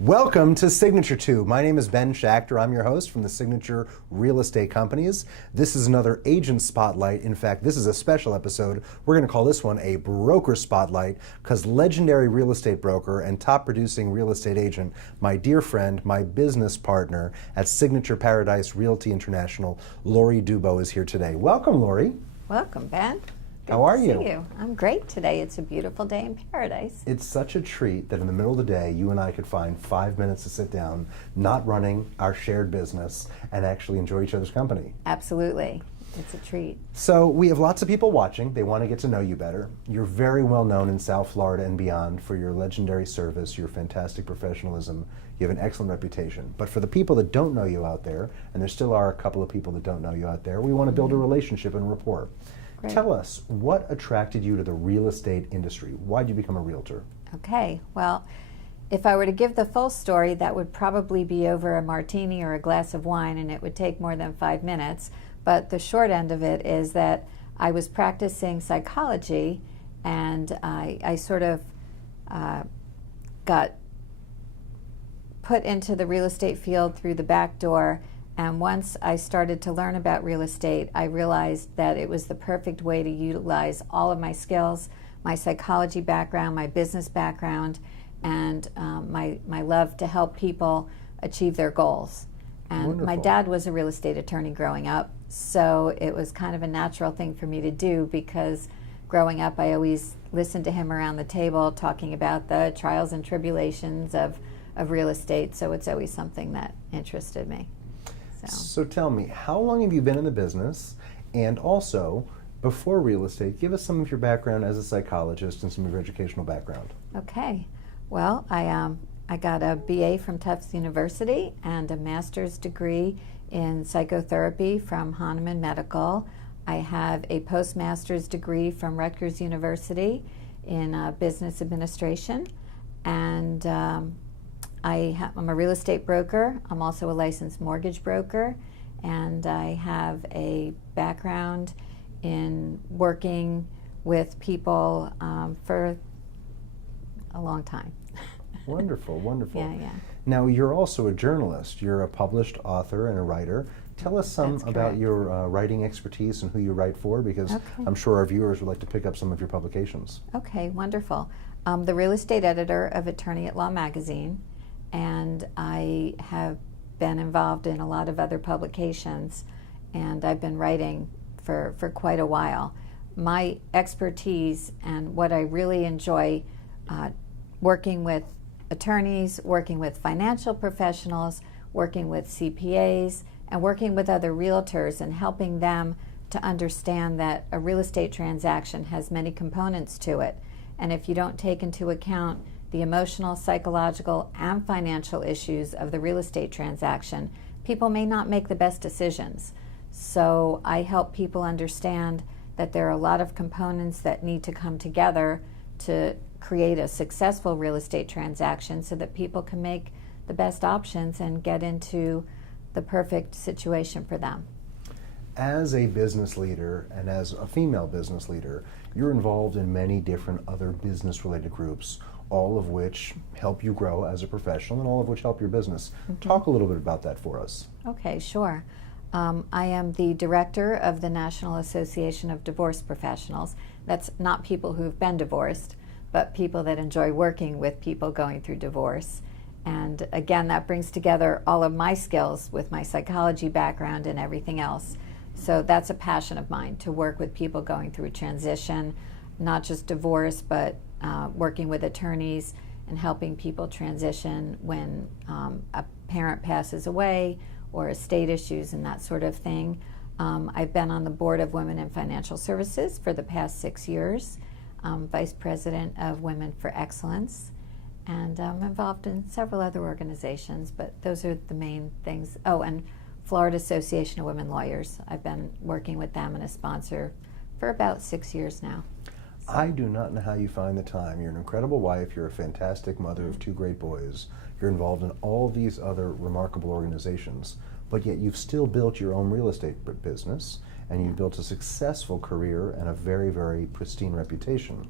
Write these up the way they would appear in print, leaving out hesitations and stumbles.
Welcome to Signature 2. My name is Ben Schachter. I'm your host from the Signature Real Estate Companies. This is another agent spotlight. In fact, this is a special episode. We're going to call this one a broker spotlight because legendary real estate broker and top producing real estate agent, my dear friend, my business partner at Signature Paradise Realty International, Laurie Dubow is here today. Welcome, Laurie. Welcome, Ben. How are Good you? to see you? I'm great today. It's a beautiful day in paradise. It's such a treat that in the middle of the day, you and I could find 5 minutes to sit down, not running our shared business, and actually enjoy each other's company. Absolutely. It's a treat. So we have lots of people watching. They want to get to know you better. You're very well known in South Florida and beyond for your legendary service, your fantastic professionalism. You have an excellent reputation. But for the people that don't know you out there, and there still are a couple of people that don't know you out there, we want to build a relationship and rapport. Great. Tell us, what attracted you to the real estate industry? Why did you become a realtor? Okay. Well, if I were to give the full story, that would probably be over a martini or a glass of wine, and it would take more than 5 minutes. But the short end of it is that I was practicing psychology, and I sort of got put into the real estate field through the back door. And once I started to learn about real estate, I realized that it was the perfect way to utilize all of my skills, my psychology background, my business background, and my love to help people achieve their goals. And Wonderful. My dad was a real estate attorney growing up, so it was kind of a natural thing for me to do because growing up I always listened to him around the table talking about the trials and tribulations of real estate, so it's always something that interested me. So tell me, how long have you been in the business? And also, before real estate, give us some of your background as a psychologist and some of your educational background. Okay. Well, I got a BA from Tufts University and a master's degree in psychotherapy from Hahnemann Medical. I have a postmaster's degree from Rutgers University in business administration. And I'm a real estate broker. I'm also a licensed mortgage broker, and I have a background in working with people for a long time. Wonderful, wonderful. Yeah. Now, you're also a journalist. You're a published author and a writer. Tell us some That's about correct. your writing expertise and who you write for, because Okay. I'm sure our viewers would like to pick up some of your publications. Okay, wonderful. I'm the real estate editor of Attorney at Law magazine, and I have been involved in a lot of other publications, and I've been writing for quite a while. My expertise and what I really enjoy working with attorneys, working with financial professionals, working with CPAs, and working with other realtors and helping them to understand that a real estate transaction has many components to it. And if you don't take into account the emotional, psychological, and financial issues of the real estate transaction, people may not make the best decisions. So I help people understand that there are a lot of components that need to come together to create a successful real estate transaction so that people can make the best options and get into the perfect situation for them. As a business leader and as a female business leader, you're involved in many different other business-related groups, all of which help you grow as a professional and all of which help your business. Mm-hmm. Talk a little bit about that for us. Okay, sure. I am the director of the National Association of Divorce Professionals. That's not people who've been divorced, but people that enjoy working with people going through divorce. And again, that brings together all of my skills with my psychology background and everything else. So that's a passion of mine, to work with people going through transition, not just divorce, but working with attorneys and helping people transition when a parent passes away or estate issues and that sort of thing. I've been on the board of Women in Financial Services for the past 6 years, vice president of Women for Excellence, and I'm involved in several other organizations, but those are the main things. Oh, and Florida Association of Women Lawyers. I've been working with them and a sponsor for about 6 years now. I do not know how you find the time. You're an incredible wife. You're a fantastic mother of 2 great boys. You're involved in all these other remarkable organizations, but yet you've still built your own real estate business, and you've built a successful career and a very, very pristine reputation.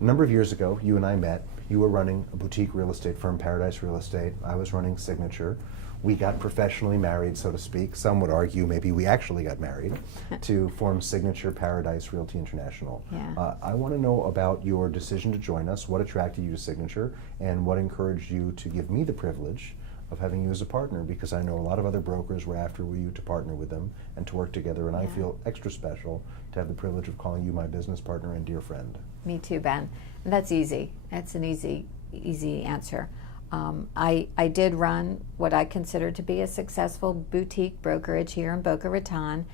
A number of years ago, you and I met. You were running a boutique real estate firm, Paradise Real Estate. I was running Signature. We got professionally married, so to speak. Some would argue maybe we actually got married to form Signature Paradise Realty International. Yeah. I want to know about your decision to join us, what attracted you to Signature, and what encouraged you to give me the privilege of having you as a partner, because I know a lot of other brokers were after you to partner with them and to work together, and I feel extra special to have the privilege of calling you my business partner and dear friend. Me too, Ben. And that's easy. That's an easy answer. I did run what I consider to be a successful boutique brokerage here in Boca Raton,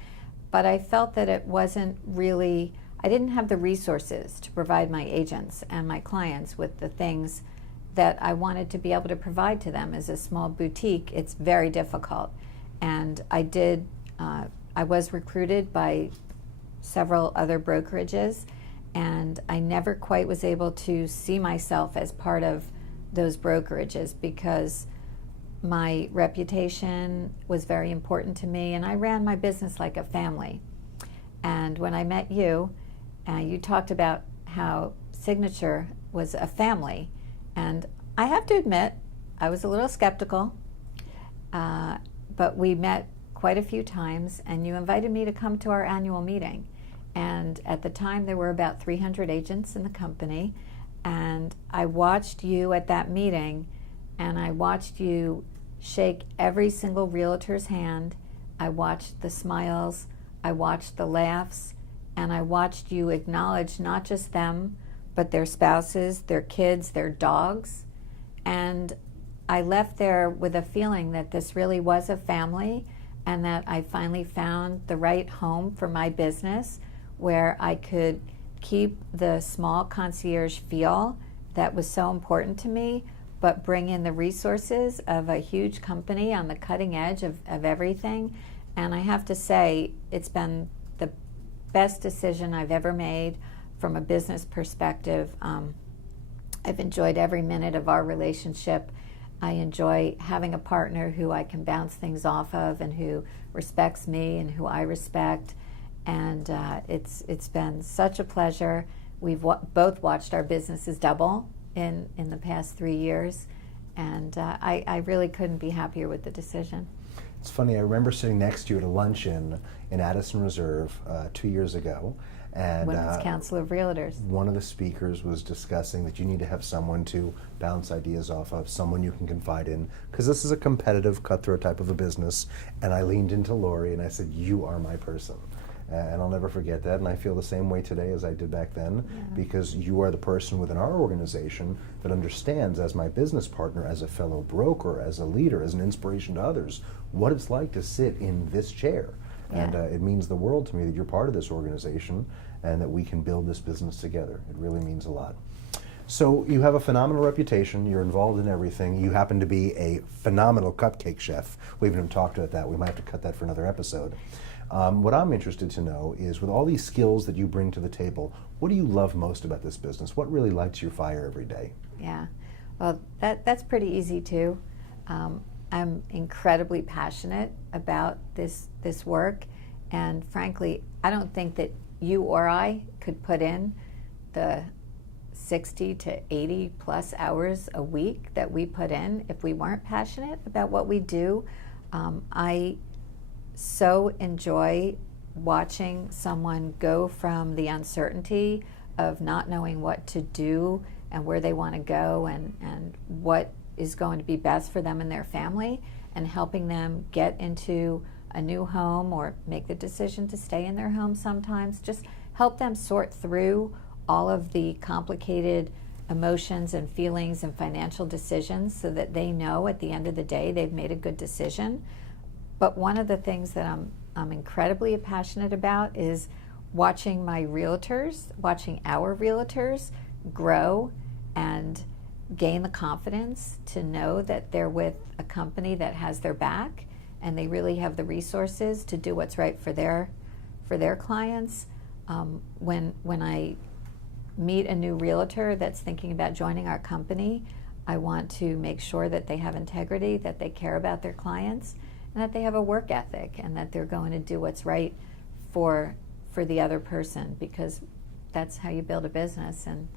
but I felt that it wasn't really, I didn't have the resources to provide my agents and my clients with the things that I wanted to be able to provide to them. As a small boutique, it's very difficult. And I was recruited by several other brokerages, and I never quite was able to see myself as part of those brokerages because my reputation was very important to me, and I ran my business like a family. And when I met you, you talked about how Signature was a family, and I have to admit, I was a little skeptical, but we met quite a few times, and you invited me to come to our annual meeting. And at the time, there were about 300 agents in the company, and I watched you at that meeting, and I watched you shake every single realtor's hand. I watched the smiles, I watched the laughs, and I watched you acknowledge not just them, but their spouses, their kids, their dogs. And I left there with a feeling that this really was a family, and that I finally found the right home for my business where I could keep the small concierge feel that was so important to me, but bring in the resources of a huge company on the cutting edge of everything. And I have to say, it's been the best decision I've ever made from a business perspective. I've enjoyed every minute of our relationship. I enjoy having a partner who I can bounce things off of and who respects me and who I respect. And it's been such a pleasure. We've both watched our businesses double in the past 3 years, and I really couldn't be happier with the decision. It's funny, I remember sitting next to you at a luncheon in Addison Reserve 2 years ago. And Women's Council of Realtors. One of the speakers was discussing that you need to have someone to bounce ideas off of, someone you can confide in, because this is a competitive, cutthroat type of a business. And I leaned into Laurie and I said, you are my person. And I'll never forget that, and I feel the same way today as I did back then, because you are the person within our organization that understands, as my business partner, as a fellow broker, as a leader, as an inspiration to others, what it's like to sit in this chair. And it means the world to me that you're part of this organization and that we can build this business together. It really means a lot. So you have a phenomenal reputation, you're involved in everything, you happen to be a phenomenal cupcake chef. We haven't even talked about that, we might have to cut that for another episode. What I'm interested to know is, with all these skills that you bring to the table, what do you love most about this business? What really lights your fire every day? Yeah, well, that's pretty easy too. I'm incredibly passionate about this work, and frankly, I don't think that you or I could put in the 60 to 80 plus hours a week that we put in if we weren't passionate about what we do. I so enjoy watching someone go from the uncertainty of not knowing what to do and where they want to go and what is going to be best for them and their family, and helping them get into a new home or make the decision to stay in their home sometimes. Just help them sort through all of the complicated emotions and feelings and financial decisions so that they know at the end of the day they've made a good decision. But one of the things that I'm incredibly passionate about is watching our realtors grow and gain the confidence to know that they're with a company that has their back and they really have the resources to do what's right for their clients. When I meet a new realtor that's thinking about joining our company, I want to make sure that they have integrity, that they care about their clients, and that they have a work ethic, and that they're going to do what's right for the other person, because that's how you build a business. And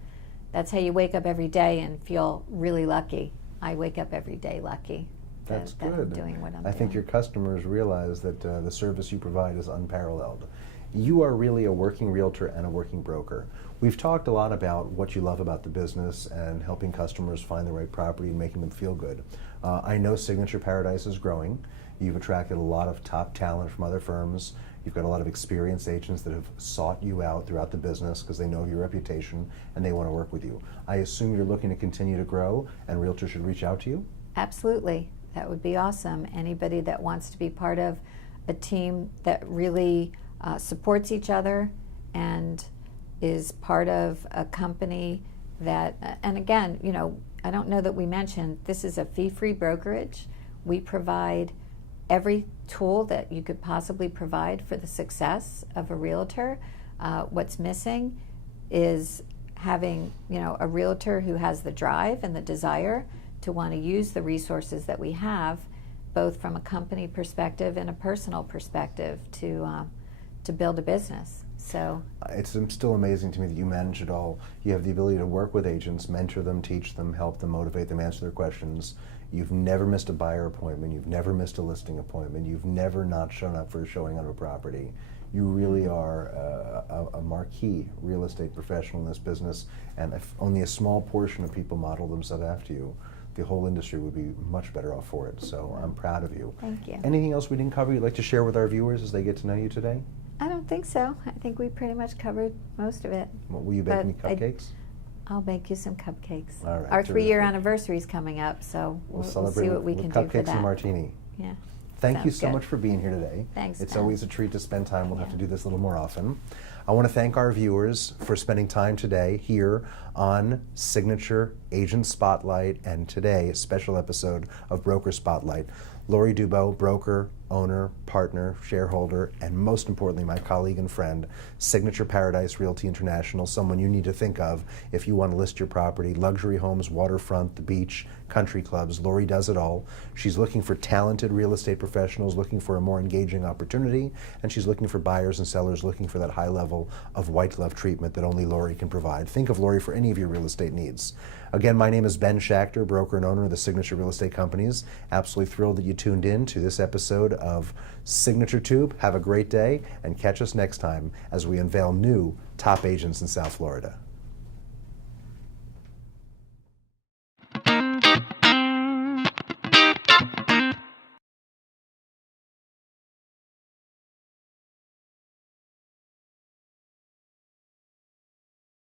that's how you wake up every day and feel really lucky. I wake up every day lucky. That's that good. I'm doing what I'm I doing. think your customers realize that the service you provide is unparalleled. You are really a working realtor and a working broker. We've talked a lot about what you love about the business and helping customers find the right property and making them feel good. I know Signature Paradise is growing. You've attracted a lot of top talent from other firms. You've got a lot of experienced agents that have sought you out throughout the business because they know your reputation and they want to work with you. I assume you're looking to continue to grow and realtors should reach out to you? Absolutely. That would be awesome. Anybody that wants to be part of a team that really supports each other and is part of a company that, and again, you know, I don't know that we mentioned, this is a fee-free brokerage. We provide every tool that you could possibly provide for the success of a realtor. What's missing is having, you know, a realtor who has the drive and the desire to want to use the resources that we have, both from a company perspective and a personal perspective, to build a business. So it's still amazing to me that you manage it all. You have the ability to work with agents, mentor them, teach them, help them, motivate them, answer their questions. You've never missed a buyer appointment. You've never missed a listing appointment. You've never not shown up for a showing on a property. You really are a marquee real estate professional in this business, and if only a small portion of people model themselves after you, the whole industry would be much better off for it. So I'm proud of you. thank you. Anything else we didn't cover you'd like to share with our viewers as they get to know you today? I don't think so. I think we pretty much covered most of it. Well, will you bake me But cupcakes? I'll bake you some cupcakes. All right, Our 3-year terrific. anniversary is coming up, so we'll celebrate see what we with can do for cupcakes that. and martini. Yeah. Thank you Sounds so good. much for being here today. Thanks, It's Ben. always a treat to spend time. We'll have Yeah. to do this a little more often. I want to thank our viewers for spending time today here on Signature Agent Spotlight, and today a special episode of Broker Spotlight. Laurie Dubow, broker, owner, partner, shareholder, and most importantly, my colleague and friend, Signature Paradise Realty International, someone you need to think of if you want to list your property, luxury homes, waterfront, the beach, country clubs. Laurie does it all. She's looking for talented real estate professionals, looking for a more engaging opportunity, and she's looking for buyers and sellers looking for that high level of white glove treatment that only Laurie can provide. Think of Laurie for any of your real estate needs. Again, my name is Ben Schachter, broker and owner of the Signature Real Estate Companies. Absolutely thrilled that you tuned in to this episode of Signature Tube. Have a great day and catch us next time as we unveil new top agents in South Florida.